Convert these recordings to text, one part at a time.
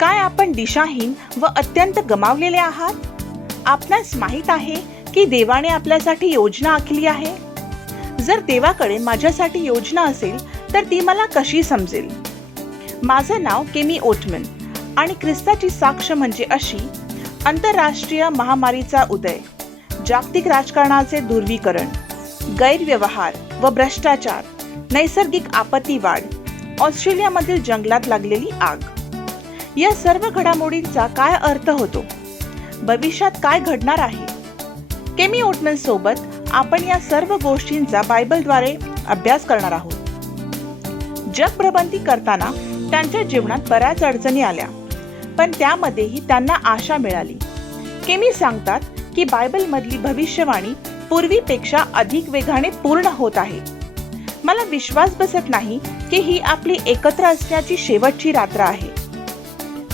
काय आपण दिशाहीन व अत्यंत गमावलेले आहात? आपणास माहीत आहे की देवाने आपल्यासाठी योजना आखली आहे? जर देवाकडे माझ्यासाठी योजना असेल तर ती मला कशी समजेल? माझं नाव केमी ओटमन आणि ख्रिस्ताची साक्ष म्हणजे अशी: आंतरराष्ट्रीय महामारीचा उदय, जागतिक राजकारणाचे ध्रुवीकरण, गैरव्यवहार व भ्रष्टाचार, नैसर्गिक आपत्ती वाढ, ऑस्ट्रेलियामधील जंगलात लागलेली आग. या सर्व घडामोडींचा काय अर्थ होतो? भविष्यात काय घडणार आहे? केमी ओटमन सोबत आपण या सर्व गोष्टींचा बायबलद्वारे अभ्यास करणार आहोत. जगप्रबंधी करताना त्यांच्या जीवनात बऱ्याच अडचणी आल्या, पण त्यामध्येही त्यांना आशा मिळाली. केमी सांगतात की बायबलमधली भविष्यवाणी पूर्वीपेक्षा अधिक वेगाने पूर्ण होत आहे. मला विश्वास बसत नाही की ही आपली एकत्र असण्याची शेवटची रात्र आहे.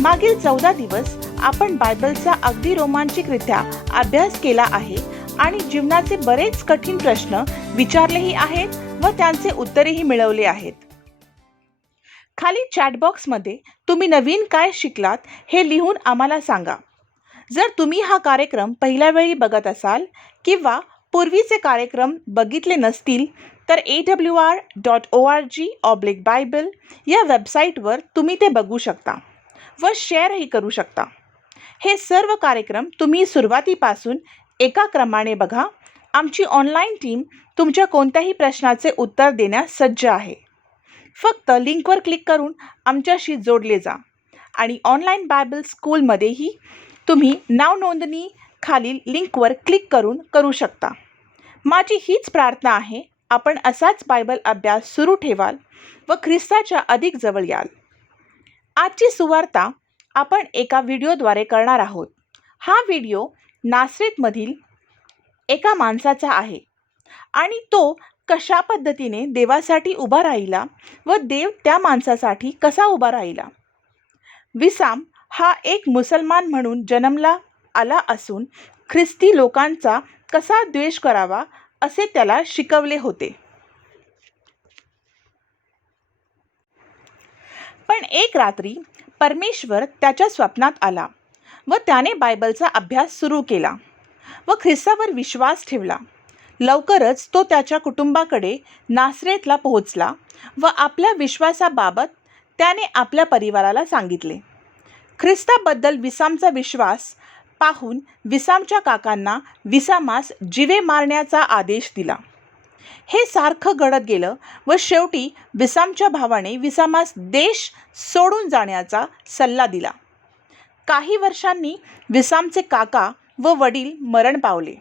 मागील 14 दिवस आपण बायबलचा अगदी रोमांचिकरित्या अभ्यास केला आहे आणि जीवनाचे बरेच कठीण प्रश्न विचारलेही आहेत व त्यांचे उत्तरेही मिळवले आहेत. खाली चॅट बॉक्समध्ये तुम्ही नवीन काय शिकलात हे लिहून आम्हाला सांगा. जर तुम्ही हा कार्यक्रम पहिल्या वेळी बघत असाल किंवा पूर्वीचे कार्यक्रम बघितले नसतील तर awr.org/bible या वेबसाईटवर तुम्ही ते बघू शकता व शेअरही करू शकता. हे सर्व कार्यक्रम तुम्ही सुरुवातीपासून एका क्रमाने बघा. आमची ऑनलाईन टीम तुमच्या कोणत्याही प्रश्नाचे उत्तर देण्यास सज्ज आहे. फक्त लिंकवर क्लिक करून आमच्याशी जोडले जा आणि ऑनलाईन बायबल स्कूलमध्येही तुम्ही नाव नोंदणी खालील लिंकवर क्लिक करून करू शकता. माझी हीच प्रार्थना आहे, आपण असाच बायबल अभ्यास सुरू ठेवाल व ख्रिस्ताच्या अधिक जवळ याल. आजची सुवार्ता आपण एका व्हिडिओद्वारे करणार आहोत. हा व्हिडिओ नासरेतमधील एका माणसाचा आहे आणि तो कशा पद्धतीने देवासाठी उभा राहिला व देव त्या माणसासाठी कसा उभा राहिला. विसाम हा एक मुसलमान म्हणून जन्मला आला असून ख्रिस्ती लोकांचा कसा द्वेष करावा असे त्याला शिकवले होते. पण एक रात्री परमेश्वर त्याच्या स्वप्नात आला व त्याने बायबलचा अभ्यास सुरू केला व ख्रिस्तावर विश्वास ठेवला. लवकरच तो त्याच्या कुटुंबाकडे नासरेतला पोहोचला व आपल्या विश्वासाबाबत त्याने आपल्या परिवाराला सांगितले. ख्रिस्ताबद्दल विसामचा विश्वास पाहून विसामच्या काकांना विसामास जीवे मारण्याचा आदेश दिला. हे सारखं घडत गेलं व शेवटी विसामच्या भावाने विसामास देश सोडून जाण्याचा सल्ला दिला. काही वर्षांनी विसामचे काका व वडील मरण पावले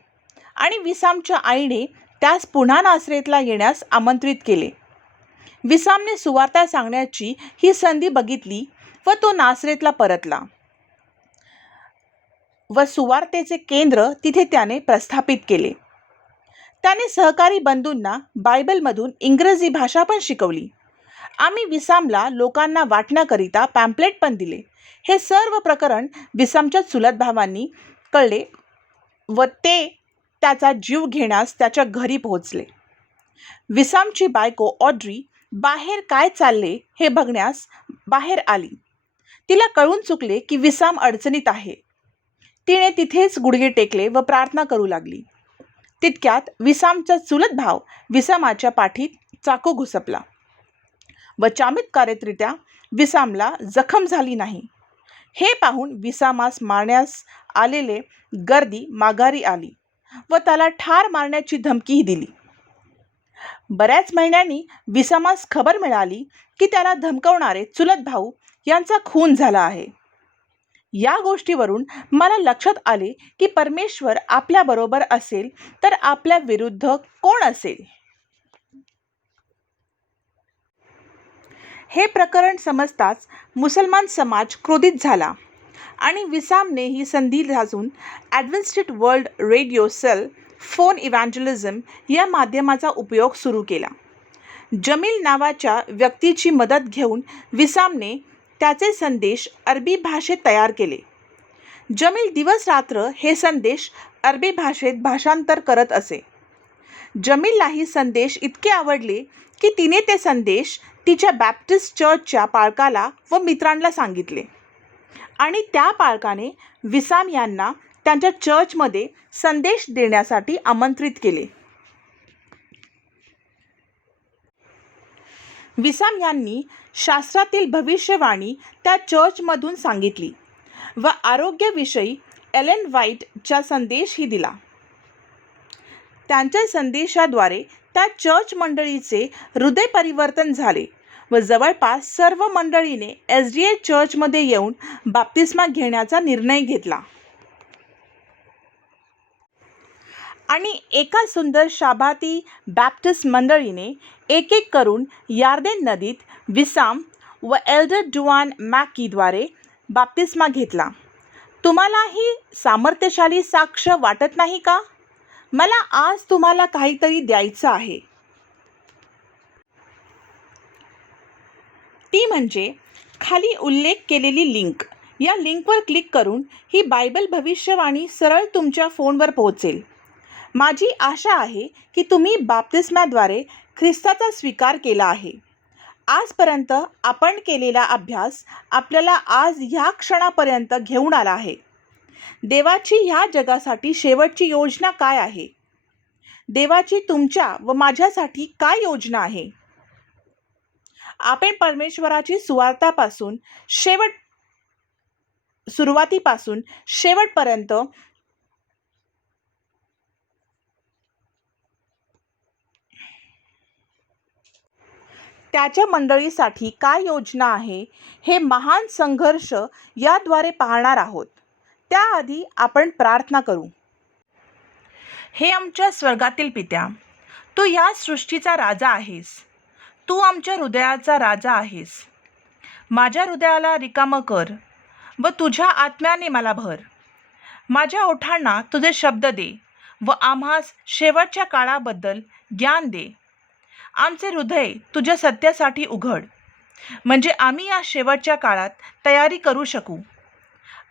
आणि विसामच्या आईने त्यास पुन्हा नासरेतला येण्यास आमंत्रित केले. विसामने सुवार्ता सांगण्याची ही संधी बघितली व तो नासरेतला परतला व सुवार्तेचे केंद्र तिथे त्याने प्रस्थापित केले. त्याने सहकारी बंधूंना बायबलमधून इंग्रजी भाषा पण शिकवली. आम्ही विसामला लोकांना वाटण्याकरिता पॅम्पलेट पण दिले. हे सर्व प्रकरण विसामच्या चुलत भावांनी कळले व ते त्याचा जीव घेण्यास त्याच्या घरी पोहोचले. विसामची बायको ऑड्री बाहेर काय चालले हे बघण्यास बाहेर आली. तिला कळून चुकले की विसाम अडचणीत आहे. तिने तिथेच गुडघे टेकले व प्रार्थना करू लागली. तितक्यात विसामचा चुलत भाव विसामाच्या पाठीत चाकू घुसपला व चमत्कारित्या विसामला जखम झाली नाही. हे पाहून विसामास मारण्यास आलेले गर्दी माघारी आली व त्याला ठार मारण्याची धमकीही दिली. बऱ्याच महिन्यांनी विसामास खबर मिळाली की त्याला धमकवणारे चुलत भाऊ यांचा खून झाला आहे. या गोष्टीवरून मला लक्षात आले की परमेश्वर आपल्याबरोबर असेल तर आपल्या विरुद्ध कोण असेल. हे प्रकरण समजताच मुसलमान समाज क्रोधित झाला आणि विसामने ही संधी साधून Adventist world radio cell phone evangelism या माध्यमाचा उपयोग सुरू केला. जमील नावाच्या व्यक्तीची मदत घेऊन विसामने त्याचे संदेश अरबी भाषेत तयार केले. जमील दिवस रात्र हे संदेश अरबी भाषेत भाषांतर करत असे. जमीलला ही संदेश इतके आवडले की तिने ते संदेश तिच्या बॅप्टिस्ट चर्चच्या पालकाला व मित्रांना सांगितले. आणि त्या पालकाने विसाम यांना त्यांच्या चर्चमध्ये संदेश देण्यासाठी आमंत्रित केले. विसाम यांनी शास्त्रातील भविष्यवाणी त्या चर्चमधून सांगितली व आरोग्याविषयी एलेन व्हाईटचा संदेशही दिला. त्यांच्या संदेशाद्वारे त्या चर्च मंडळीचे हृदय परिवर्तन झाले व जवळपास सर्व मंडळीने SDA चर्चमध्ये येऊन बाप्तिस्मा घेण्याचा निर्णय घेतला. आणि एका सुंदर शाबाती बॅप्टिस्ट मंडळीने एक एक करून यार्देन नदीत विसाम व एल्डर डुआन मॅकीद्वारे बाप्तिस्मा घेतला. तुम्हाला ही सामर्थ्यशाली साक्ष वाटत नाही का? मला आज तुम्हाला काहीतरी द्यायचं आहे. ती म्हणजे खाली उल्लेख केलेली लिंक. या लिंकवर क्लिक करून ही बायबल भविष्यवाणी सरळ तुमच्या फोनवर पोहोचेल. माझी आशा आहे की तुम्ही बाप्तिस्माद्वारे ख्रिस्ताचा स्वीकार केला आहे. आजपर्यंत आपण केलेला अभ्यास आपल्याला आज ह्या क्षणापर्यंत घेऊन आला आहे. देवाची ह्या जगासाठी शेवटची योजना काय आहे? देवाची तुमच्या व माझ्यासाठी काय योजना आहे? आपण परमेश्वराची सुरुवातीपासून शेवटपर्यंत त्याच्या मंडळीसाठी काय योजना आहे हे महान संघर्ष याद्वारे पाहणार आहोत. त्याआधी आपण प्रार्थना करू. हे आमच्या स्वर्गातील पित्या, तू या सृष्टीचा राजा आहेस. तू आमच्या हृदयाचा राजा आहेस. माझ्या हृदयाला रिकामं कर व तुझ्या आत्म्याने मला भर. माझ्या ओठांना तुझे शब्द दे व आम्हास शेवटच्या काळाबद्दल ज्ञान दे. आमचे हृदय तुझ्या सत्यासाठी उघड, म्हणजे आम्ही या शेवटच्या काळात तयारी करू शकू.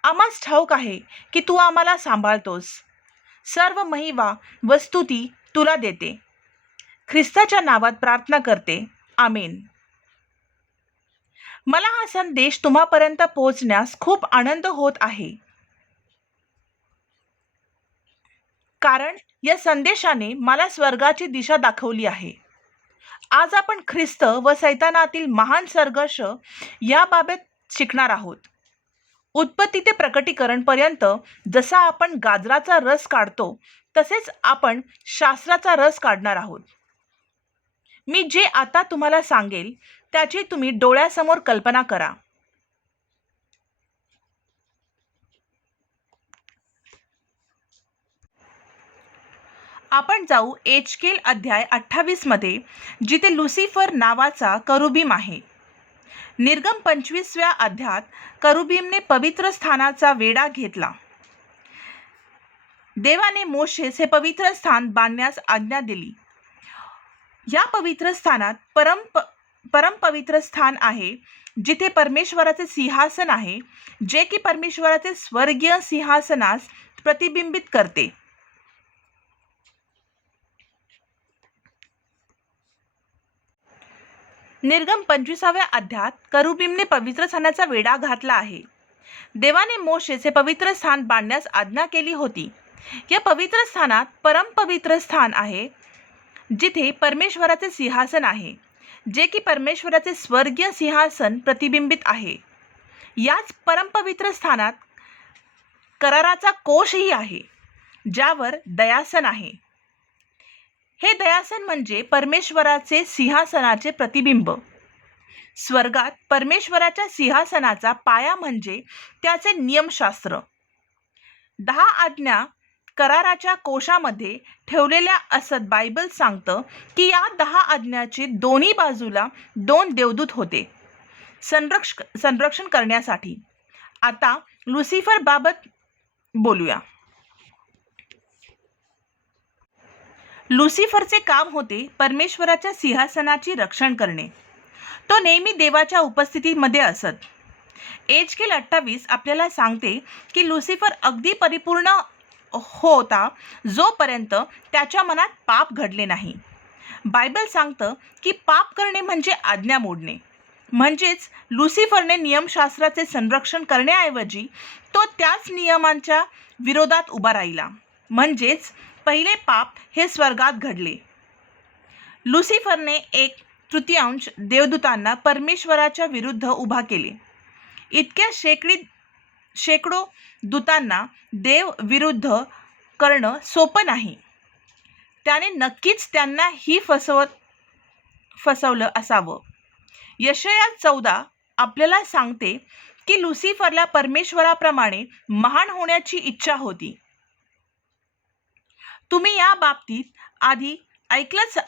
आम्हास ठाऊक आहे की तू आम्हाला सांभाळतोस. सर्व महिमा व स्तुती तुला देते. ख्रिस्ताच्या नावात प्रार्थना करते. आमेन. मला हा संदेश तुम्हापर्यंत पोहोचण्यास खूप आनंद होत आहे, कारण या संदेशाने मला स्वर्गाची दिशा दाखवली आहे. आज आपण ख्रिस्त व सैतानातील महान संघर्ष याबाबत शिकणार आहोत. उत्पत्ती ते प्रकटीकरणपर्यंत जसा आपण गाजराचा रस काढतो तसेच आपण शास्त्राचा रस काढणार आहोत. मी जे आता तुम्हाला सांगेल त्याची तुम्ही डोळ्यासमोर कल्पना करा. आपण जाऊ एचकेल अध्याय 28 मध्ये, जिथे लुसिफर नावाचा करुबीम आहे. निर्गम 25व्या अध्यायात करुबीमने पवित्र स्थानाचा वेढा घेतला. देवाने मोशेस हे पवित्र स्थान बांधण्यास आज्ञा दिली. या पवित्र स्थानात परमपवित्र स्थान आहे, जिथे परमेश्वराचे सिंहासन आहे, जे की परमेश्वराचे स्वर्गीय सिंहासनास प्रतिबिंबित करते. निर्गम 25व्या अध्यायात करुबीमने पवित्र स्थानाचा वेढा घातला आहे. देवाने मोशेस हे पवित्र स्थान बांधण्यास आज्ञा केली होती. या पवित्र स्थानात परमपवित्र स्थान आहे, जिथे परमेश्वराचे सिंहासन आहे, जे की परमेश्वराचे स्वर्गीय सिंहासन प्रतिबिंबित आहे. याच परमपवित्र स्थानात कराराचा कोशही आहे, ज्यावर दयासन आहे. हे दयासन म्हणजे परमेश्वराचे सिंहासनाचे प्रतिबिंब. स्वर्गात परमेश्वराच्या सिंहासनाचा पाया म्हणजे त्याचे नियमशास्त्र. 10 आज्ञा कराराच्या कोशामध्ये ठेवलेल्या असत बायबल सांगतं की या 10 आज्ञाचे दोन्ही बाजूला 2 देवदूत होते संरक्षण करण्यासाठी. आता लुसिफर बाबत बोलूया. लुसिफरचे काम होते परमेश्वराच्या सिंहासनाची रक्षण करणे. तो नेहमी देवाच्या उपस्थितीमध्ये असत. एचकेल 28 आपल्याला सांगते की लुसिफर अगदी परिपूर्ण होता जोपर्यंत त्याच्या मनात पाप घडले नाही. बायबल सांगतं की पाप करणे म्हणजे आज्ञा मोडणे. म्हणजेच लुसिफरने नियमशास्त्राचे संरक्षण करण्याऐवजी तो त्याच नियमांच्या विरोधात उभा राहिला. म्हणजेच पहिले पाप हे स्वर्गात घडले. लुसिफरने 1/3 देवदूतांना परमेश्वराच्या विरुद्ध उभा केले. इतक्या शेकडो दूतांना देव विरुद्ध करणं सोपं नाही. त्याने नक्कीच त्यांना ही फसवलं असावं. यशाया 14 आपल्याला सांगते की लुसिफरला परमेश्वराप्रमाणे महान होण्याची इच्छा होती. तुम्ही या बाबतीत आधी ऐकलंच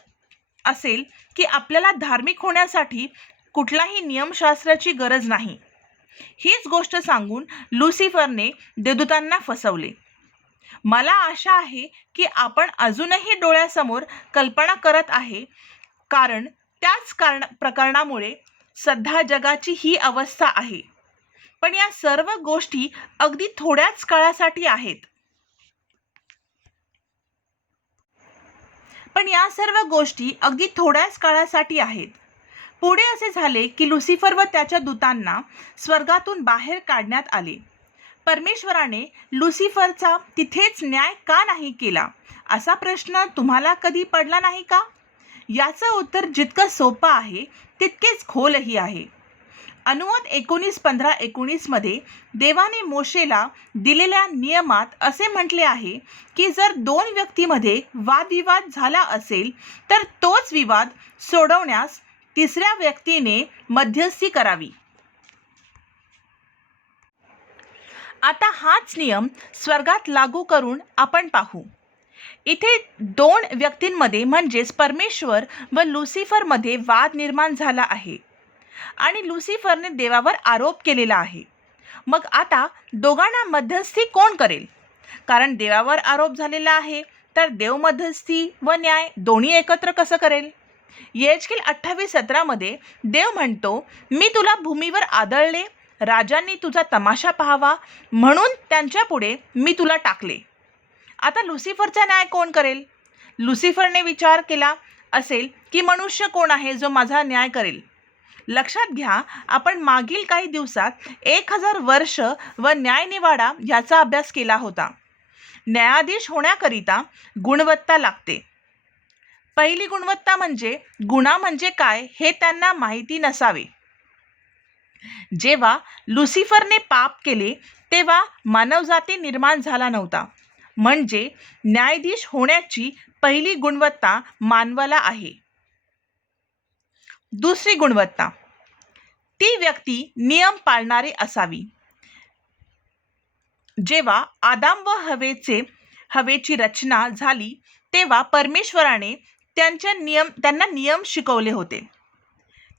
असेल की आपल्याला धार्मिक होण्यासाठी कुठलाही नियमशास्त्राची गरज नाही. हीच गोष्ट सांगून लुसिफरने देवदूतांना फसवले. मला आशा आहे की आपण अजूनही डोळ्यासमोर कल्पना करत आहे, कारण त्याच प्रकरणामुळे सध्या जगाची ही अवस्था आहे. पण या सर्व गोष्टी अगदी थोड्याच काळासाठी आहेत. पुढे असे झाले की लुसिफर व त्याच्या दूतांना स्वर्गातून बाहेर काढण्यात आले. परमेश्वराने लुसिफरचा तिथेच न्याय का नाही केला, असा प्रश्न तुम्हाला कधी पडला नाही का? याचं उत्तर जितकं सोपं आहे तितकेच खोलही आहे. अनुवाद 19:15-19 मध्ये देवाने मोशेला दिलेल्या नियमात असे म्हटले आहे की जर 2 व्यक्तीमध्ये वादविवाद झाला असेल तर तोच विवाद सोडवण्यास तिसऱ्या व्यक्तीने मध्यस्थी करावी. आता हाच नियम स्वर्गात लागू करून आपण पाहू. इथे 2 व्यक्तींमध्ये म्हणजेच परमेश्वर व लुसिफरमध्ये वाद निर्माण झाला आहे आणि लुसिफरने देवावर आरोप केलेला आहे. मग आता दोघांना मध्यस्थी कोण करेल? कारण देवावर आरोप झालेला आहे तर देव मध्यस्थी व न्याय दोन्ही एकत्र कसं करेल? यहेजकेल 28:17 मध्ये देव म्हणतो, मी तुला भूमीवर आदळले, राजांनी तुझा तमाशा पाहावा म्हणून त्यांच्या पुढे मी तुला टाकले. आता लुसिफरचा न्याय कोण करेल? लुसिफरने विचार केला असेल की मनुष्य कोण आहे जो माझा न्याय करेल? लक्षात घ्या, आपण मागील काही दिवसात 1000 वर्ष व न्यायनिवाडा याचा अभ्यास केला होता. न्यायाधीश होण्याकरिता गुणवत्ता लागते. पहिली गुणवत्ता म्हणजे गुन्हा म्हणजे काय हे त्यांना माहिती नसावे. जेव्हा लुसिफरने पाप केले तेव्हा मानवजाती निर्माण झाला नव्हता. म्हणजे न्यायाधीश होण्याची पहिली गुणवत्ता मानवाला आहे. दुसरी गुणवत्ता, ती व्यक्ती नियम पाळणारी असावी. जेव्हा आदाम व हवेची रचना झाली तेव्हा परमेश्वराने त्यांना नियम शिकवले होते.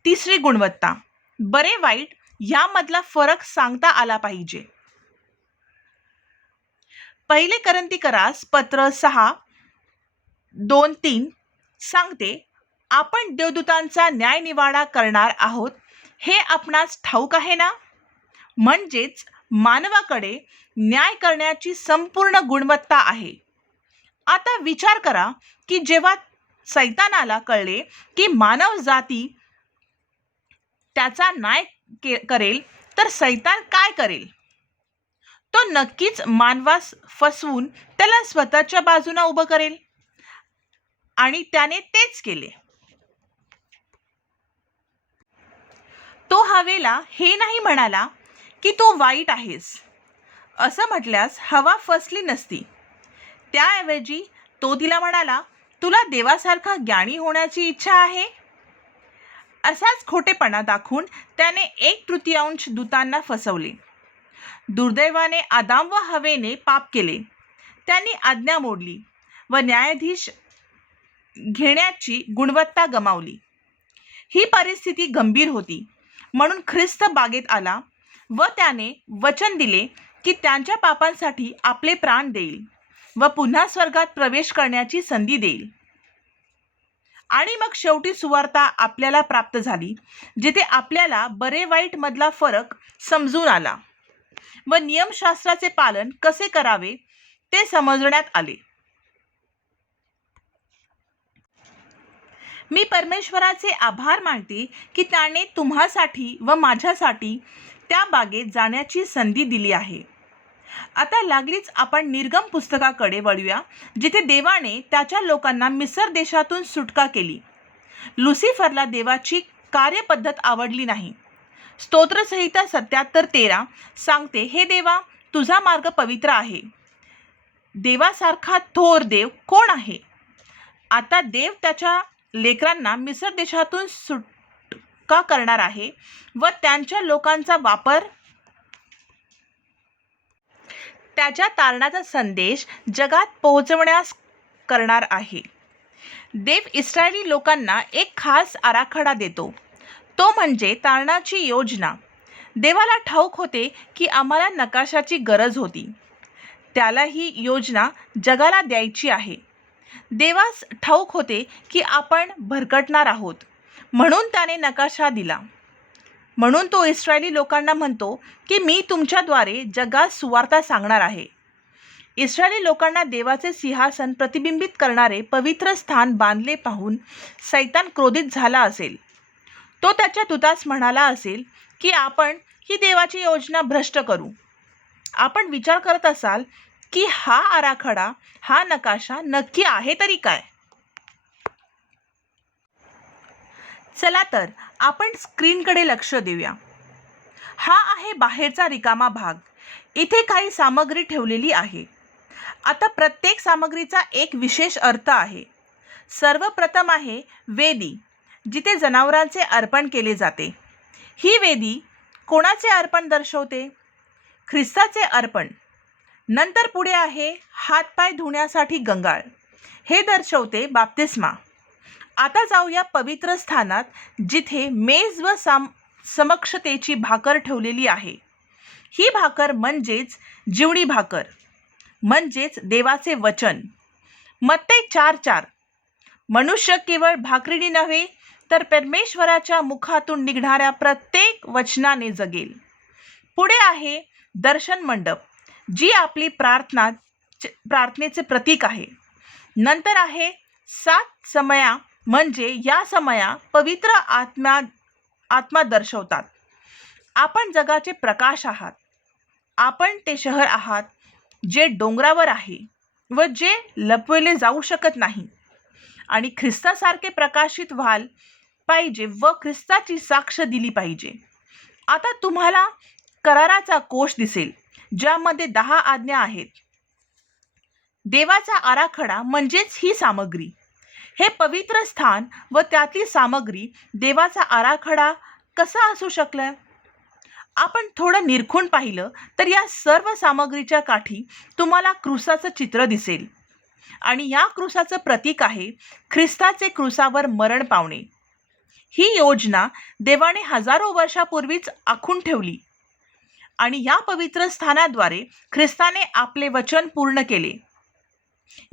तिसरी गुणवत्ता, बरे वाईट यामधला फरक सांगता आला पाहिजे. पहिले करंथीकरास पत्र 6:2-3 सांगते, आपण देवदूतांचा न्यायनिवाडा करणार आहोत हे आपणास ठाऊक आहे ना? म्हणजेच मानवाकडे न्याय करण्याची संपूर्ण गुणवत्ता आहे. आता विचार करा की जेव्हा सैतानाला कळले की मानव जाती त्याचा न्याय करेल तर सैतान काय करेल? तो नक्कीच मानवास फसवून त्याला स्वतःच्या बाजूने उभं करेल आणि त्याने तेच केले. तो हवेला हे नाही म्हणाला की तू वाईट आहेस. असं म्हटल्यास हवा फसली नसती. त्याऐवजी तो तिला म्हणाला, तुला देवासारखा ज्ञानी होण्याची इच्छा आहे. असाच खोटेपणा दाखवून त्याने 1/3 दूतांना फसवले. दुर्दैवाने आदाम व हवेने पाप केले. त्यांनी आज्ञा मोडली व न्यायाधीश घेण्याची गुणवत्ता गमावली. ही परिस्थिती गंभीर होती. म्हणून ख्रिस्त बागेत आला व त्याने वचन दिले की त्यांच्या पापांसाठी आपले प्राण देईल व पुन्हा स्वर्गात प्रवेश करण्याची संधी देईल. आणि मग शेवटी सुवार्ता आपल्याला प्राप्त झाली, जिथे आपल्याला बरे वाईट मधला फरक समजून आला व नियमशास्त्राचे पालन कसे करावे ते समजण्यात आले. मी परमेश्वराचे आभार मानते की त्याने तुम्हासाठी व माझ्यासाठी त्या बागेत जाण्याची संधी दिली आहे. आता लागलीच आपण निर्गम पुस्तकाकडे वळूया, जिथे देवाने त्याच्या लोकांना मिस्र देशातून सुटका केली. लुसिफरला देवाची कार्यपद्धत आवडली नाही. स्तोत्रसंहिता 77:13 सांगते, हे देवा, तुझा मार्ग पवित्र आहे. देवासारखा थोर देव कोण आहे? आता देव त्याच्या लेकरांना मिस्र देशातून सुटका करणार आहे व त्यांच्या लोकांचा वापर त्याच्या तारणाचा संदेश जगात पोहोचवण्यास करणार आहे. देव इस्रायली लोकांना एक खास आराखडा देतो, तो म्हणजे तारणाची योजना. देवाला ठाऊक होते की आम्हाला नकाशाची गरज होती. त्याला ही योजना जगाला द्यायची आहे. देवास ठाऊक होते की आपण भरकटणार आहोत, म्हणून त्याने नकाशा दिला. म्हणून तो इस्रायली लोकांना म्हणतो की मी तुमच्याद्वारे जगात सुवार्ता सांगणार आहे. इस्रायली लोकांना देवाचे सिंहासन प्रतिबिंबित करणारे पवित्र स्थान बांधले पाहून सैतान क्रोधित झाला असेल. तो त्याच्या दूतास म्हणाला असेल की आपण ही देवाची योजना भ्रष्ट करू. आपण विचार करत असाल की हा आराखडा, हा नकाशा नक्की आहे तरी काय? चला तर आपण स्क्रीनकडे लक्ष देऊया. हा आहे बाहेरचा रिकामा भाग. इथे काही सामग्री ठेवलेली आहे. आता प्रत्येक सामग्रीचा एक विशेष अर्थ आहे. सर्वप्रथम आहे वेदी, जिथे जनावरांचे अर्पण केले जाते. ही वेदी कोणाचे अर्पण दर्शवते? ख्रिस्ताचे अर्पण. नंतर पुढे आहे हातपाय धुण्यासाठी गंगाळ. हे दर्शवते बाप्तिस्मा. आता जाऊया पवित्र स्थानात, जिथे मेज व समक्षतेची भाकर ठेवलेली आहे. ही भाकर म्हणजेच जीवणी भाकर, म्हणजेच देवाचे वचन. मत्ते 4:4 मनुष्य केवळ भाकरीने नव्हे तर परमेश्वराच्या मुखातून निघणाऱ्या प्रत्येक वचनाने जगेल. पुढे आहे दर्शन मंडप, जी आपली प्रार्थनेचे प्रतीक आहे. नंतर आहे 7 समया, म्हणजे या समया पवित्र आत्मा दर्शवतात. आपण जगाचे प्रकाश आहात. आपण ते शहर आहात जे डोंगरावर आहे व जे लपवले जाऊ शकत नाही. आणि ख्रिस्तासारखे प्रकाशित व्हाल पाहिजे व ख्रिस्ताची साक्ष दिली पाहिजे. आता तुम्हाला कराराचा कोश दिसेल, ज्यामध्ये 10 आज्ञा आहेत. देवाचा आराखडा म्हणजेच ही सामग्री. हे पवित्र स्थान व त्यातली सामग्री देवाचा आराखडा कसा असू शकला? आपण थोडं निरखून पाहिलं तर या सर्व सामग्रीच्या काठी तुम्हाला क्रूसाचं चित्र दिसेल. आणि या क्रूसाचं प्रतीक आहे ख्रिस्ताचे क्रूसावर मरण पावणे. ही योजना देवाने हजारो वर्षापूर्वीच आखून ठेवली आणि या पवित्र स्थानाद्वारे ख्रिस्ताने आपले वचन पूर्ण केले.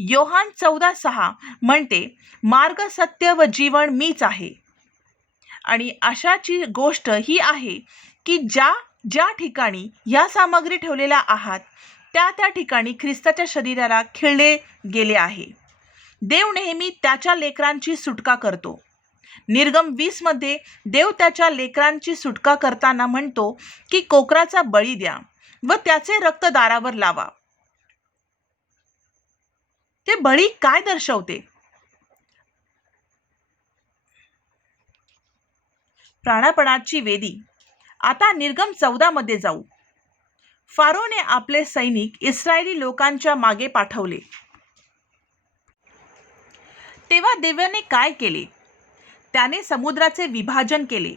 योहान 14:6 म्हणते, मार्ग, सत्य व जीवन मीच आहे. आणि अशाची गोष्ट ही आहे की ज्या ठिकाणी या सामग्री ठेवलेल्या आहात त्या ठिकाणी ख्रिस्ताच्या शरीराला खिळले गेले आहे. देव नेहमी त्याच्या लेकरांची सुटका करतो. निर्गम 20 मध्ये देव त्याच्या लेकरांची सुटका करताना म्हणतो की कोकराचा बळी द्या व त्याचे रक्त दारावर लावा. ते बळी काय दर्शवते? प्राणापणाची वेदी. आता निर्गम 14 मध्ये जाऊ. फारोने आपले सैनिक इस्रायली लोकांच्या मागे पाठवले. तेव्हा देवाने काय केले? त्याने समुद्राचे विभाजन केले.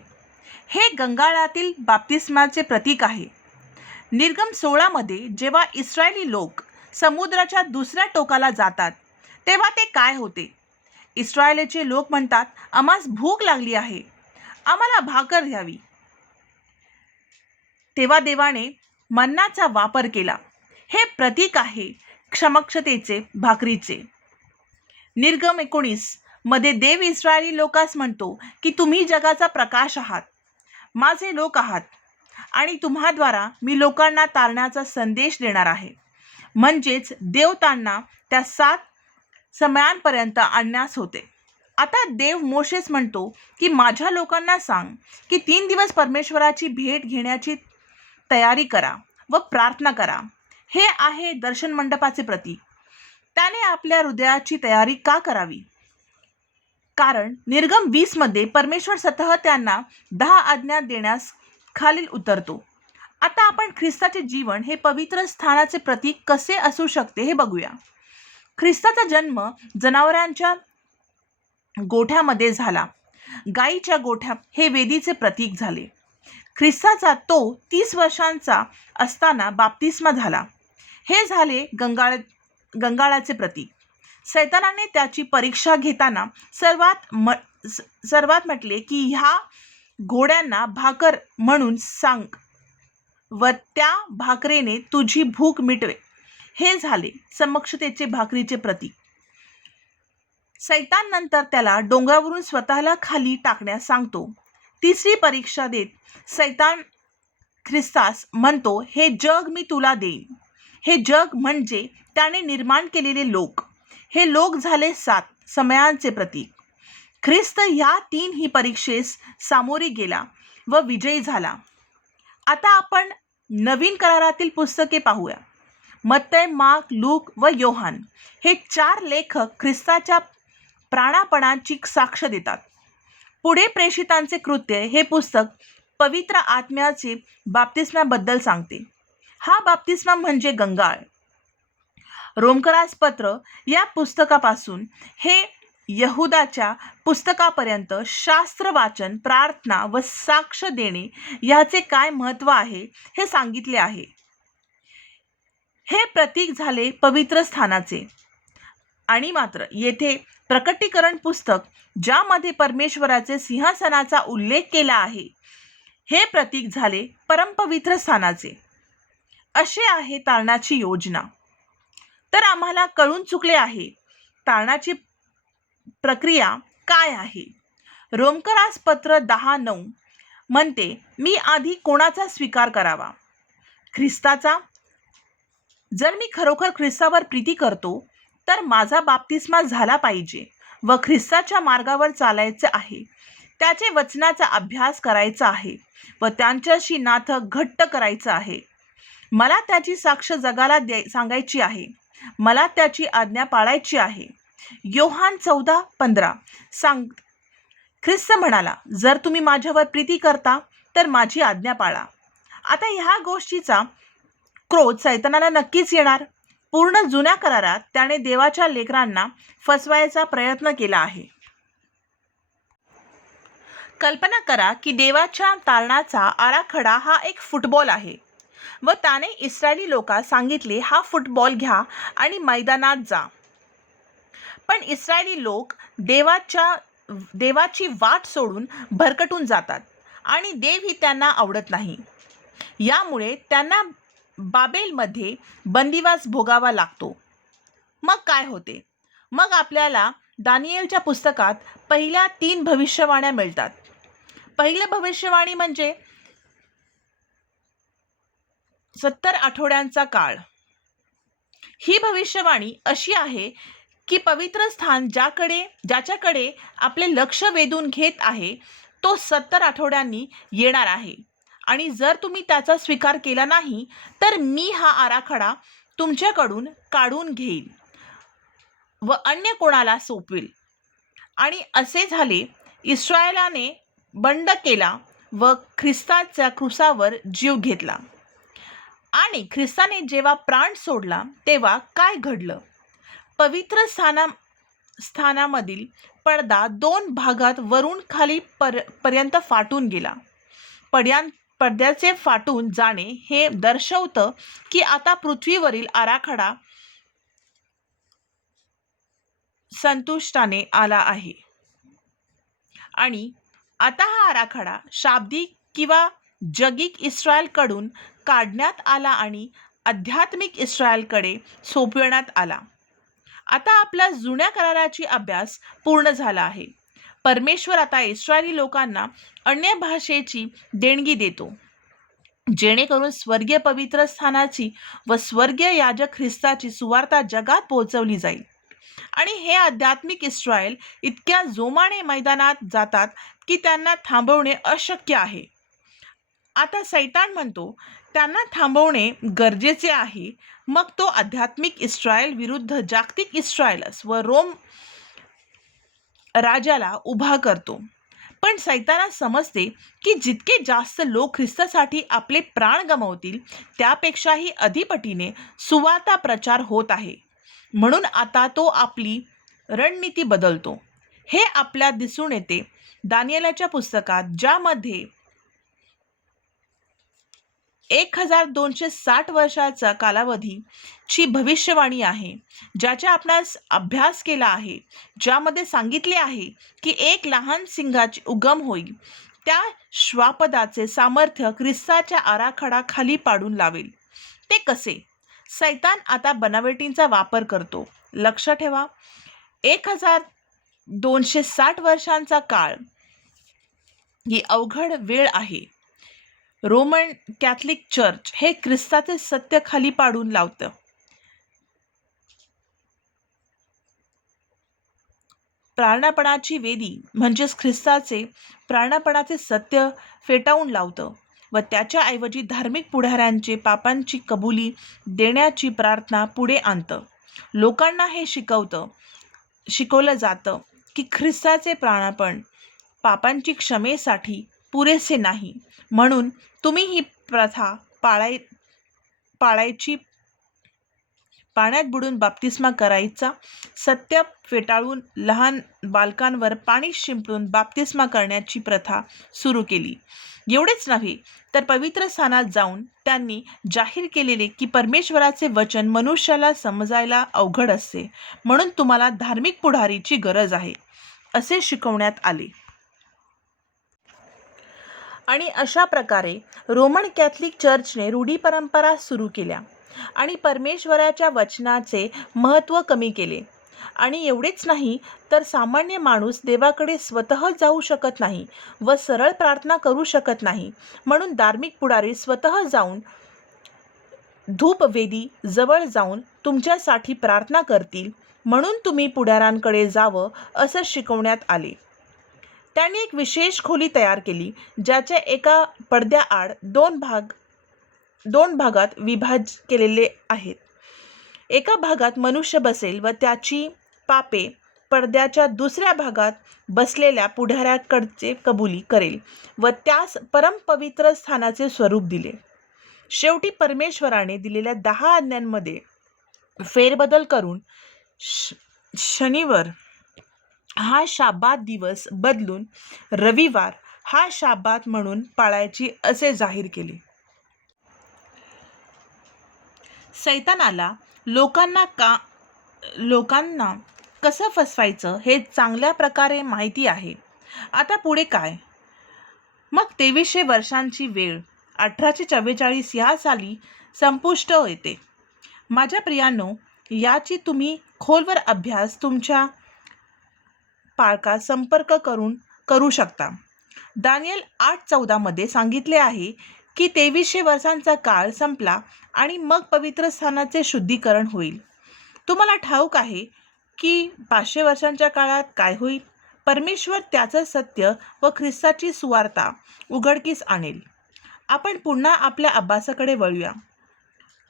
हे गंगाळातील बाप्तिस्माचे प्रतीक आहे. निर्गम 16 मध्ये जेव्हा इस्रायली लोक समुद्राच्या दुसऱ्या टोकाला जातात तेव्हा ते काय होते? इस्रायलीचे लोक म्हणतात, आम्हास भूक लागली आहे, आम्हाला भाकर द्यावी. तेव्हा देवाने मन्नाचा वापर केला. हे प्रतीक आहे क्षमक्षतेचे, भाकरीचे. निर्गम 19 मध्ये देव इस्रायली लोकांस म्हणतो की तुम्ही जगाचा प्रकाश आहात, माझे लोक आहात आणि तुम्हाद्वारा मी लोकांना तारण्याचा संदेश देणार आहे. म्हणजेच देव त्यांना त्या 7 समयांपर्यंत आणण्यास होते. आता देव मोशेस म्हणतो की माझ्या लोकांना सांग की 3 दिवस परमेश्वराची भेट घेण्याची तयारी करा व प्रार्थना करा. हे आहे दर्शन मंडपाचे प्रतीक. त्याने आपल्या हृदयाची तयारी का करावी? कारण निर्गम 20 मध्ये परमेश्वर स्वतः त्यांना 10 आज्ञा देण्यास खालील उतरतो. आता आपण ख्रिस्ताचे जीवन हे पवित्र स्थानाचे प्रतीक कसे असू शकते हे बघूया. ख्रिस्ताचा जन्म जनावरांच्या गोठ्यामध्ये झाला. गायीच्या गोठ्या हे वेदीचे प्रतीक झाले. ख्रिस्ताचा तो 30 वर्षांचा असताना बाप्तिस्मा झाला. हे झाले गंगाळाचे प्रतीक. सैतानाने त्याची परीक्षा घेताना सर्वात म्हटले की ह्या घोड्यांना भाकर म्हणून सांग व त्या भाकरेने तुझी भूक मिटवे. हे झाले समक्षतेचे भाकरीचे प्रतीक. सैतान नंतर त्याला डोंगरावरून स्वतःला खाली टाकण्यास सांगतो. तिसरी परीक्षा देत सैतान ख्रिस्तास म्हणतो, हे जग मी तुला देईन. हे जग म्हणजे त्याने निर्माण केलेले लोक. हे लोक झाले 7 समयांचे प्रतीक. ख्रिस्त ह्या 3 परीक्षेस सामोरी गेला व विजयी झाला. आता आपण नवीन करारातील पुस्तके पाहूया. मत्तय, मार्क, लूक व योहान हे 4 लेखक ख्रिस्ताच्या प्राणापणाची साक्ष देतात. पुढे प्रेषितांचे कृत्य हे पुस्तक पवित्र आत्म्याचे बाप्तिस्म्याबद्दल सांगते. हा बाप्तिस्मा म्हणजे गंगाळ. रोमकरास पत्र या पुस्तकापासून हे यहुदाच्या पुस्तकापर्यंत शास्त्र वाचन, प्रार्थना व साक्ष देणे याचे काय महत्त्व आहे हे सांगितले आहे. हे प्रतीक झाले पवित्र स्थानाचे. आणि मात्र येथे प्रकटीकरण पुस्तक ज्यामध्ये परमेश्वराचे सिंहासनाचा उल्लेख केला आहे, हे प्रतीक झाले परमपवित्र स्थानाचे. असे आहे तारणाची योजना. तर आम्हाला कळून चुकले आहे तारणाची प्रक्रिया काय आहे. रोमकरास पत्र 10:9 म्हणते, मी आधी कोणाचा स्वीकार करावा? ख्रिस्ताचा. जर मी खरोखर ख्रिस्तावर प्रीती करतो तर माझा बाप्तिस्मा झाला पाहिजे व ख्रिस्ताच्या मार्गावर चालायचे आहे. त्याचे वचनाचा अभ्यास करायचा आहे व त्यांच्याशी नातं घट्ट करायचं आहे. मला त्याची साक्ष जगाला सांगायची आहे. मला त्याची आज्ञा पाळायची आहे. योहान 14:15 सांग, ख्रिस्त म्हणाला, जर तुम्ही माझ्यावर प्रीती करता तर माझी आज्ञा पाळा. आता ह्या गोष्टीचा क्रोध सैतानाला नक्कीच येणार. पूर्ण जुन्या करारात त्याने देवाच्या लेकरांना फसवायचा प्रयत्न केला आहे. कल्पना करा की देवाच्या तारणाचा आराखडा हा एक फुटबॉल आहे व त्याने इस्रायली लोकांना सांगितले, हा फुटबॉल घ्या आणि मैदानात जा. पण इस्रायली लोक देवाची वाट सोडून भरकटून जातात आणि देवही त्यांना आवडत नाही. यामुळे त्यांना बाबेलमध्ये बंदिवास भोगावा लागतो. मग काय होते? मग आपल्याला दानिएलच्या पुस्तकात पहिल्या 3 भविष्यवाण्या मिळतात. पहिली भविष्यवाणी म्हणजे 70 आठवड्यांचा काळ. ही भविष्यवाणी अशी आहे की पवित्र स्थान ज्याच्याकडे आपले लक्ष वेधून घेत आहे तो 70 आठवड्यांनी येणार आहे. आणि जर तुम्ही त्याचा स्वीकार केला नाही तर मी हा आराखडा तुमच्याकडून काढून घेईल व अन्य कोणाला सोपवेल. आणि असे झाले. इस्रायलाने बंड केला व ख्रिस्ताच्या क्रूसावर जीव घेतला. आणि ख्रिस्ताने जेव्हा प्राण सोडला तेव्हा काय घडलं? पवित्र स्थानामधील पडदा 2 भागात वरून खाली पर्यंत फाटून गेला. पडद्याचे फाटून जाणे हे दर्शवतं की आता पृथ्वीवरील आराखडा संतुष्टाने आला आहे. आणि आता हा आराखडा शाब्दिक किंवा जगिक इस्रायलकडून काढण्यात आला आणि आध्यात्मिक इस्रायलकडे सोपविण्यात आला. आता आपला जुन्या कराराची अभ्यास पूर्ण झाला आहे. परमेश्वर आता इस्रायली लोकांना अन्य भाषेची देणगी देतो जेणेकरून स्वर्गीय पवित्र स्थानाची व स्वर्गीय याजक ख्रिस्ताची सुवार्ता जगात पोहोचवली जाईल. आणि हे आध्यात्मिक इस्रायल इतक्या जोमाने मैदानात जातात की त्यांना थांबवणे अशक्य आहे. आता सैतान म्हणतो त्यांना थांबवणे गरजेचे आहे. मग तो आध्यात्मिक इस्रायल विरुद्ध जागतिक इस्रायलस व रोम राजाला उभा करतो. पण सैताना समजते की जितके जास्त लोक ख्रिस्तासाठी आपले प्राण गमावतील त्यापेक्षाही अधिपटीने सुवार्ता प्रचार होत आहे. म्हणून आता तो आपली रणनीती बदलतो. हे आपल्या दिसून येते दानिएलच्या पुस्तकात, ज्यामध्ये 1260 वर्षाचा कालावधीची भविष्यवाणी आहे, ज्याचा आपणास अभ्यास केला आहे, ज्यामध्ये सांगितले आहे की एक लहान सिंहाचे उगम होईल. त्या श्वापदाचे सामर्थ्य ख्रिस्ताच्या आराखडा खाली पाडून लावेल. ते कसे? सैतान आता बनावटींचा वापर करतो. लक्ष ठेवा, 1260 वर्षांचा काळ ही अवघड वेळ आहे. रोमन कॅथलिक चर्च हे ख्रिस्ताचे सत्य खाली पाडून लावतं. प्राणपणाची वेदी म्हणजेच ख्रिस्ताचे प्राणपणाचे सत्य फेटाळून लावतं व त्याच्याऐवजी धार्मिक पुढाऱ्यांचे पापांची कबुली देण्याची प्रार्थना पुढे आणतं. लोकांना हे शिकवलं जातं की ख्रिस्ताचे प्राणपण पापांची क्षमेसाठी पुरेसे नाही, म्हणून तुम्ही ही प्रथा पाळायची, पाण्यात बुडून बाप्तिस्मा करायचा, सत्य फेटाळून लहान बालकांवर पाणी शिंपडून बाप्तिस्मा करण्याची प्रथा सुरू केली. एवढेच नव्हे तर पवित्र स्थानात जाऊन त्यांनी जाहीर केलेले की परमेश्वराचे वचन मनुष्याला समजायला अवघड असते, म्हणून तुम्हाला धार्मिक पुढारीची गरज आहे, असे शिकवण्यात आले. आणि अशा प्रकारे रोमन कॅथलिक चर्चने रूढी परंपरा सुरू केल्या आणि परमेश्वराच्या वचनाचे महत्त्व कमी केले. आणि एवढेच नाही तर सामान्य माणूस देवाकडे स्वतः जाऊ शकत नाही व सरळ प्रार्थना करू शकत नाही, म्हणून धार्मिक पुढारी स्वतः जाऊन धूपवेदी जवळ जाऊन तुमच्यासाठी प्रार्थना करतील, म्हणून तुम्ही पुढाऱ्यांकडे जावं, असं शिकवण्यात आले. त्यांनी एक विशेष खोली तयार केली, ज्याच्या एका पडद्याआड दोन भागात विभाजित केलेले आहेत. एका भागात मनुष्य बसेल व त्याची पापे पडद्याच्या दुसऱ्या भागात बसलेल्या पुढाऱ्याकडचे कबुली करेल व त्यास परमपवित्र स्थानाचे स्वरूप दिले. शेवटी परमेश्वराने दिलेल्या 10 आज्ञांमध्ये फेरबदल करून शनिवार हा शाबात दिवस बदलून रविवार हा शाबात म्हणून पाळायची असे जाहीर केले. सैतानाला लोकांना कसं फसवायचं हे चांगल्या प्रकारे माहिती आहे. आता पुढे काय? मग 2300 वर्षांची वेळ 1844 या साली संपुष्ट येते. माझ्या प्रियांनो, याची तुम्ही खोलवर अभ्यास तुमच्या पालकात संपर्क करून करू शकता. दानिएल 8:14 मध्ये सांगितले आहे की 2300 वर्षांचा काळ संपला आणि मग पवित्र स्थानाचे शुद्धीकरण होईल. तुम्हाला ठाऊक आहे की 500 वर्षांच्या काळात काय होईल? परमेश्वर त्याचं सत्य व ख्रिस्ताची सुवार्ता उघडकीस आणेल. आपण पुन्हा आपल्या अभ्यासाकडे वळूया.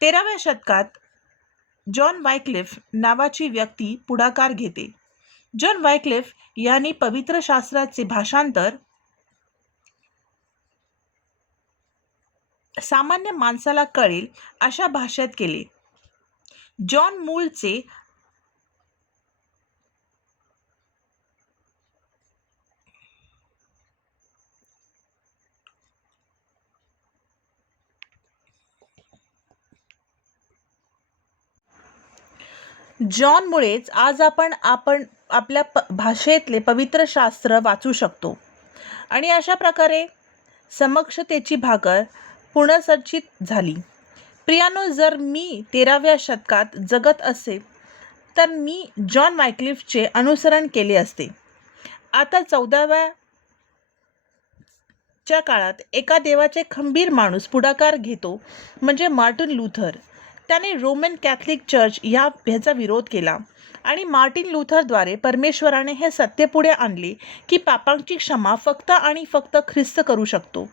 13व्या शतकात जॉन वायक्लिफ नावाची व्यक्ती पुढाकार घेते. जॉन वायक्लिफ यांनी पवित्र शास्त्राचे भाषांतर सामान्य माणसाला कळेल अशा भाषेत केले. जॉन मूळचे जॉन मुळेच आज आपण आपल्या भाषेतले पवित्र शास्त्र वाचू शकतो आणि अशा प्रकारे समक्षतेची भाकर पुनर्संचित झाली. प्रियानो, जर मी 13व्या शतकात जगत असेल तर मी जॉन वायक्लिफचे अनुसरण केले असते. आता 14व्या च्या काळात एका देवाचे खंबीर माणूस पुढाकार घेतो, म्हणजे मार्टिन लूथर. त्याने रोमन कॅथलिक चर्च ह्याचा विरोध केला आणि मार्टिन लुथरद्वारे परमेश्वराने हे सत्य पुढे आणले की पापांची क्षमा फक्त आणि फक्त ख्रिस्त करू शकतो,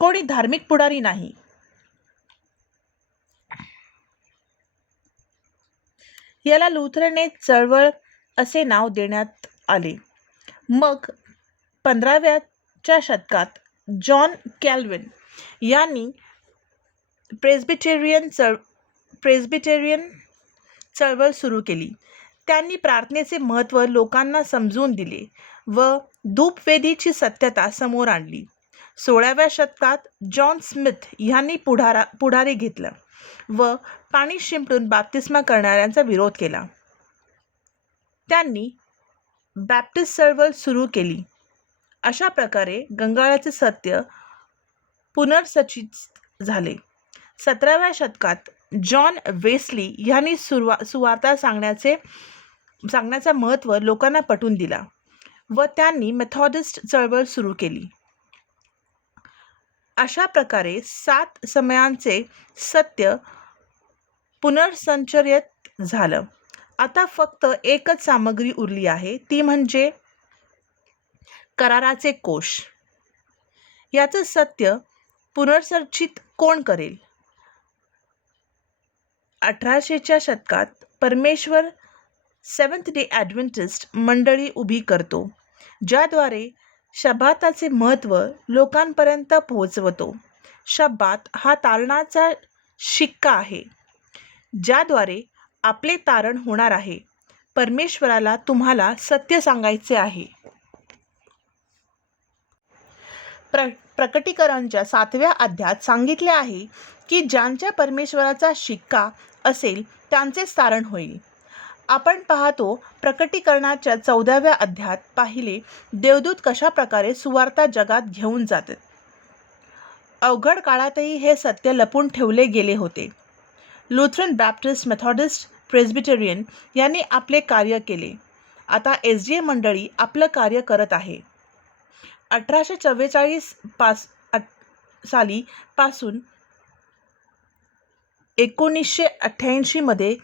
कोणी धार्मिक पुढारी नाही. याला लुथरने चळवळ असे नाव देण्यात आले. मग 15व्या शतकात जॉन कॅल्विन यांनी प्रेस्बिटेरियन चळवळ सुरू केली. त्यांनी प्रार्थनेचे महत्त्व लोकांना समजून दिले व धूपवेदीची सत्यता समोर आणली. 16व्या शतकात जॉन स्मिथ यांनी पुढारी घेतला व पाणी शिंपडून बाप्तिस्मा करणाऱ्यांचा विरोध केला. त्यांनी बॅप्टिस्ट चळवळ सुरू केली. अशा प्रकारे गंगाळाचे सत्य पुनर्संचयित झाले. 17व्या शतकात जॉन वेस्ली यांनी सुवार्ता सांगण्याचं महत्त्व लोकांना पटवून दिला व त्यांनी मेथॉडिस्ट चळवळ सुरू केली. अशा प्रकारे 7 समयांचे सत्य पुनर्संचयित झालं. आता फक्त एकच सामग्री उरली आहे, ती म्हणजे कराराचे कोश. याचं सत्य पुनर्संचयित कोण करेल? 1800च्या शतकात परमेश्वर सेव्हन्थ डे ॲडव्हेंटिस्ट मंडळी उभी करतो, ज्याद्वारे शब्बाताचे महत्त्व लोकांपर्यंत पोहोचवतो. शब्बात हा तारणाचा शिक्का आहे, ज्याद्वारे आपले तारण होणार आहे. परमेश्वराला तुम्हाला सत्य सांगायचे आहे. प्रकटीकरणच्या 7व्या अध्यायात सांगितले आहे की ज्यांच्या परमेश्वराचा शिक्का असेल त्यांचेच तारण होईल. आपण पाहतो प्रकटीकरणाच्या 14व्या अध्यायात पाहिले देवदूत कशा प्रकारे सुवार्ता जगात घेऊन जातात. अवघड काळातही हे सत्य लपून ठेवले गेले होते. लुथरन, बॅप्टिस्ट, मेथॉडिस्ट, प्रेस्बिटेरियन यांनी आपले कार्य केले. आता SDA मंडळी आपलं कार्य करत आहे. 1844 साली पासून 1988 मध्ये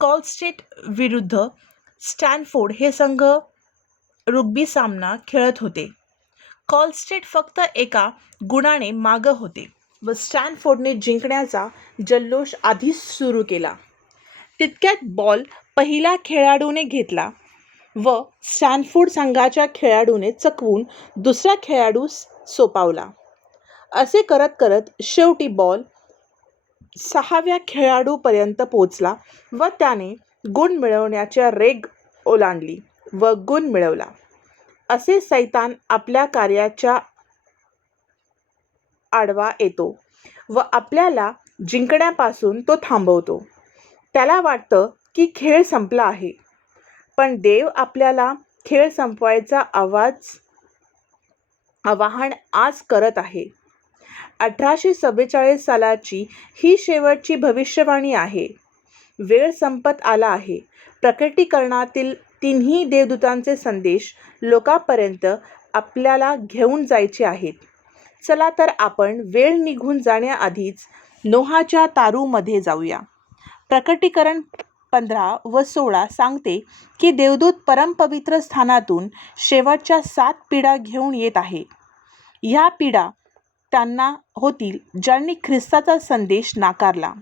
कॉल स्टेट विरुद्ध स्टॅनफोर्ड हे संघ रुग्बी सामना खेळत होते. कॉल स्टेट फक्त एका गुणाने मागं होते व स्टॅनफोर्डने जिंकण्याचा जल्लोष आधीच सुरू केला. तितक्यात बॉल पहिल्या खेळाडूने घेतला व स्टॅनफोर्ड संघाच्या खेळाडूने चकवून दुसरा खेळाडू सोपावला. असे करत करत शेवटी बॉल 6व्या खेळाडूपर्यंत पोहोचला व त्याने गुण मिळवण्याच्या रेघ ओलांडली व गुण मिळवला. असे सैतान आपल्या कार्याच्या आडवा येतो व आपल्याला जिंकण्यापासून तो थांबवतो. त्याला वाटतं की खेळ संपला आहे, पण देव आपल्याला खेळ संपवायचा आवाहन आज करत आहे. 1844 सालाची ही शेवटची भविष्यवाणी आहे. वेळ संपत आला आहे. प्रकटीकरणातील 3ही देवदूतांचे संदेश लोकांपर्यंत आपल्याला घेऊन जायचे आहेत. चला तर आपण वेळ निघून जाण्याआधीच नोहाच्या तारूमध्ये जाऊया. प्रकटीकरण 15 व 16 सांगते की देवदूत परमपवित्र स्थानातून शेवटच्या 7 पिढा घेऊन येत आहे. ह्या पिढा त्यांना होतील ज्यांनी ख्रिस्ताचा संदेश नाकारला.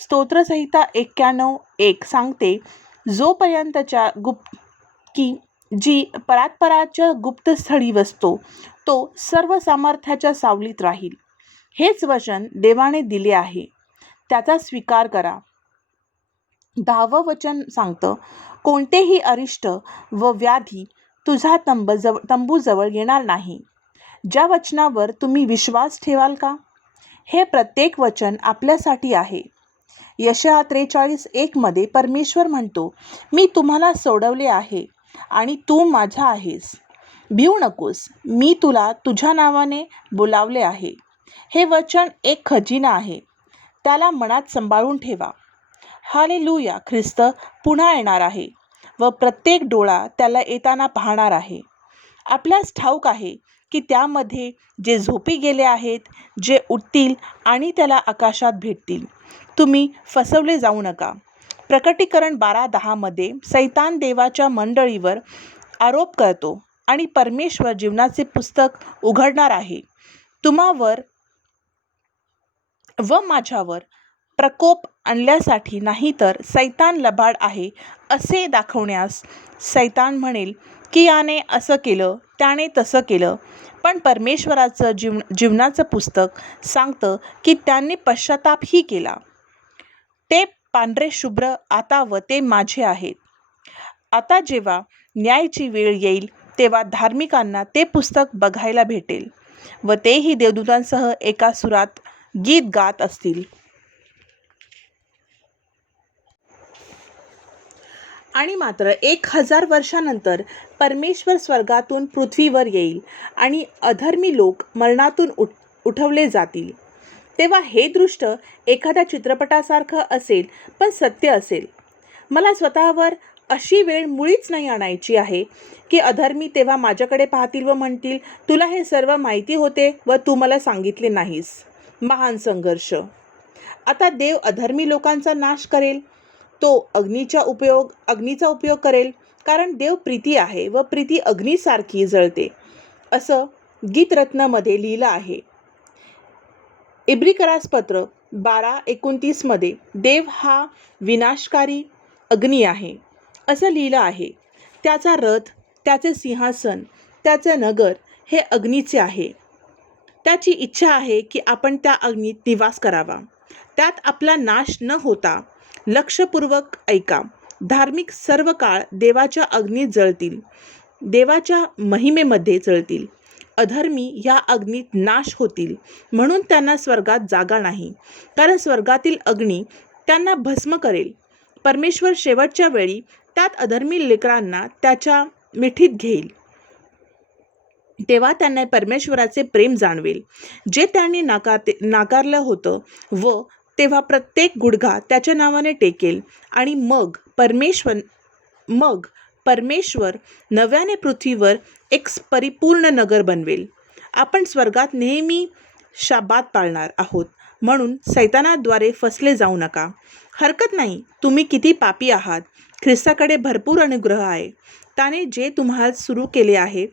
स्तोत्रसंहिता 91:1 सांगते, जोपर्यंतच्या जी परात्पराच्या गुप्तस्थळी बसतो तो सर्व सामर्थ्याच्या सावलीत राहील. हेच वचन देवाने दिले आहे, त्याचा स्वीकार करा. 10वं वचन सांगतं, कोणतेही अरिष्ट व व्याधी तुझा तंबूजवळ येणार नाही. ज्या वचनावर तुम्ही विश्वास ठेवाल का? हे प्रत्येक वचन आपल्यासाठी आहे. यशाया 43:1 मध्ये परमेश्वर म्हणतो, मी तुम्हाला सोडवले आहे आणि तू माझा आहेस. भिऊ नकोस, मी तुला तुझ्या नावाने बोलावले आहे. हे वचन एक खजिना आहे, त्याला मनात सांभाळून ठेवा. हालेलुया, ख्रिस्त पुन्हा येणार आहे व प्रत्येक डोळा त्याला येताना पाहणार आहे. आपल्यास ठाऊक आहे की त्यामध्ये जे झोपी गेले आहेत, जे उठतील आणि त्याला आकाशात भेटतील. तुम्ही फसवले जाऊ नका. प्रकटीकरण 12:10 मध्ये सैतान देवाच्या मंडळीवर आरोप करतो आणि परमेश्वर जीवनाचे पुस्तक उघडणार आहे. तुम्हावर व माझ्यावर प्रकोप आणण्यासाठी नाही, तर सैतान लबाड आहे असे दाखवण्यास. सैतान म्हणेल की याने असं केलं, त्याने तसं केलं, पण परमेश्वराचं जीवनाचं पुस्तक सांगतं की त्यांनी पश्चातापही केला. ते पांढरे शुभ्र आता व ते माझे आहेत. आता जेव्हा न्यायाची वेळ येईल तेव्हा धार्मिकांना ते पुस्तक बघायला भेटेल व तेही देवदूतांसह एका सुरात गीत गात असतील. आणि मात्र 1000 वर्षानंतर परमेश्वर स्वर्गातून पृथ्वीवर येईल आणि अधर्मी लोक मरणातून उठवले जातील. तेव्हा हे दृष्ट एखाद्या चित्रपटासारखं असेल, पण सत्य असेल. मला स्वतःवर अशी वेळ मुळीच नाही आणायची आहे की अधर्मी तेव्हा माझ्याकडे पाहतील व म्हणतील, तुला हे सर्व माहिती होते व तू मला सांगितले नाहीस. महान संघर्ष. आता देव अधर्मी लोकांचा नाश करेल. तो अग्नीचा उपयोग करेल, कारण देव प्रीती आहे व प्रीती अग्नीसारखी जळते, असं गीतरत्नमध्ये लिहिलं आहे. इब्रिकरास पत्र 12:29 मध्ये देव हा विनाशकारी अग्नी आहे असं लिहिलं आहे. त्याचा रथ, त्याचे सिंहासन, त्याचे नगर हे अग्नीचे आहे. त्याची इच्छा आहे की आपण त्या अग्नीत निवास करावा, त्यात आपला नाश न होता. लक्षपूर्वक ऐका. धार्मिक सर्व काळ देवाच्या अग्नीत जळतील, देवाच्या महिमेमध्ये जळतील. अधर्मी या अग्नीत नाश होतील, म्हणून त्यांना स्वर्गात जागा नाही, कारण स्वर्गातील अग्नी त्यांना भस्म करेल. परमेश्वर शेवटच्या वेळी त्यात अधर्मी लेकरांना त्याच्या मिठीत घेईल. तेव्हा त्यांना परमेश्वराचे प्रेम जाणवेल, जे त्यांनी नाकारलं होतं, व तेव्हा प्रत्येक गुडघा त्याच्या नावाने टेकेल. आणि मग परमेश्वर नव्याने पृथ्वीवर एक परिपूर्ण नगर बनवेल. आपण स्वर्गात नेहमी शाबात पाळणार आहोत, म्हणून सैतानाद्वारे फसले जाऊ नका. हरकत नाही, तुम्ही किती पापी आहात. ख्रिस्ताकडे भरपूर अनुग्रह आहे. त्याने जे तुम्हाला सुरू केले आहे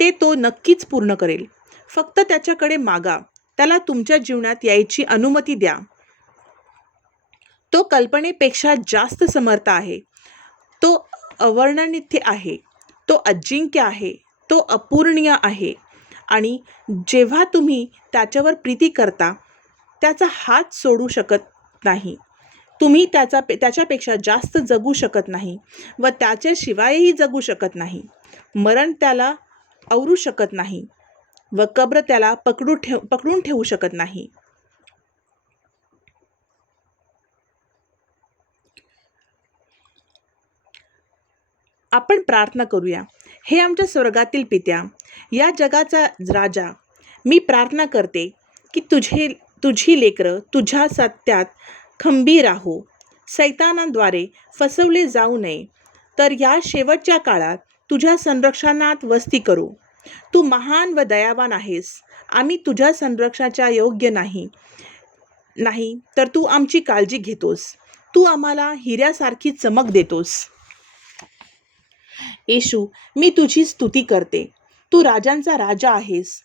ते तो नक्कीच पूर्ण करेल. फक्त त्याच्याकडे मागा. त्याला तुमच्या जीवनात यायची अनुमती द्या. तो कल्पनेपेक्षा जास्त समर्थ आहे. तो अवर्णनीय आहे. तो अजिंक्य आहे. तो अपूर्णीय आहे. आणि जेव्हा तुम्ही त्याच्यावर प्रीती करता, त्याचा हात सोडू शकत नाही. तुम्ही त्याच्यापेक्षा जास्त जगू शकत नाही व त्याच्याशिवायही जगू शकत नाही. मरण त्याला आवरू शकत नाही व कब्र त्याला पकडून ठेवू शकत नाही. आपण प्रार्थना करूया. हे आमच्या स्वर्गातील पित्या, या जगाचा राजा, मी प्रार्थना करते की तुझी लेकरं तुझ्या सत्यात खंबीर राहो, सैतानाद्वारे फसवले जाऊ नये, तर या शेवटच्या काळात तुझ्या संरक्षणात वस्ती करू. तू महान व दयावान आहेस. आम्ही तुझ्या संरक्षणाच्या योग्य नाही तर तू आमची काळजी घेतोस. तू आम्हाला हिऱ्यासारखी चमक देतोस. येशू, मी तुझी स्तुती करते. तू राजांचा राजा आहेस.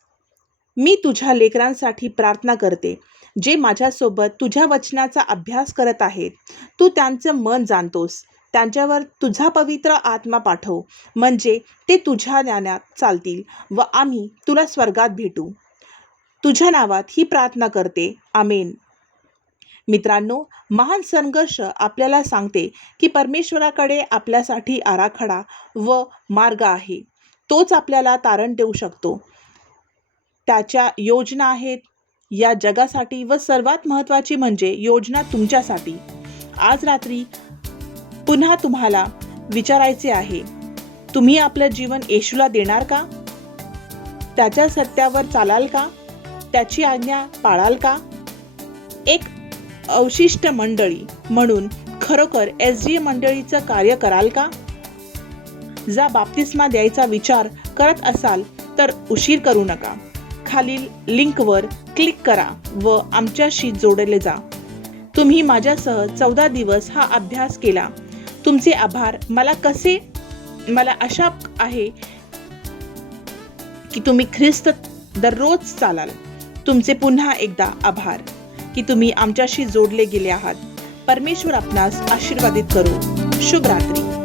मी तुझ्या लेकरांसाठी प्रार्थना करते, जे माझ्यासोबत तुझ्या वचनाचा अभ्यास करत आहेत. तू त्यांचं मन जाणतोस. त्यांच्यावर तुझा पवित्र आत्मा पाठव, म्हणजे ते तुझ्या ज्ञानात चालतील व आम्ही तुला स्वर्गात भेटू. तुझ्या नावात ही प्रार्थना करते. आमेन. मित्रांनो, महान संघर्ष आपल्याला सांगते की परमेश्वराकडे आपल्यासाठी आराखडा व मार्ग आहे. तोच आपल्याला तारण देऊ शकतो. त्याच्या योजना आहेत या जगासाठी व सर्वात महत्त्वाची म्हणजे योजना तुमच्यासाठी. आज रात्री पुन्हा तुम्हाला विचारायचे आहे, तुम्ही आपलं जीवन येशूला देणार का? त्याच्या सत्यावर चालाल का? त्याची आज्ञा पाळाल का? एक अवशिष्ट मंडळी म्हणून खरोखर SDA मंडळीचं कार्य कराल का? जर बाप्तिस्मा द्यायचा विचार करत असाल तर उशीर करू नका. खालील लिंकवर क्लिक करा व आमच्याशी जोडले जा. तुम्ही माझ्यासह 14 दिवस हा अभ्यास केला. तुमचे आभार. मला आशा आहे की तुम्ही ख्रिस्त दररोज चालाल. तुमचे पुन्हा एकदा आभार की तुम्ही आमच्याशी जोडले गेले आहात. परमेश्वर आपणास आशीर्वादित करो. शुभ रात्री.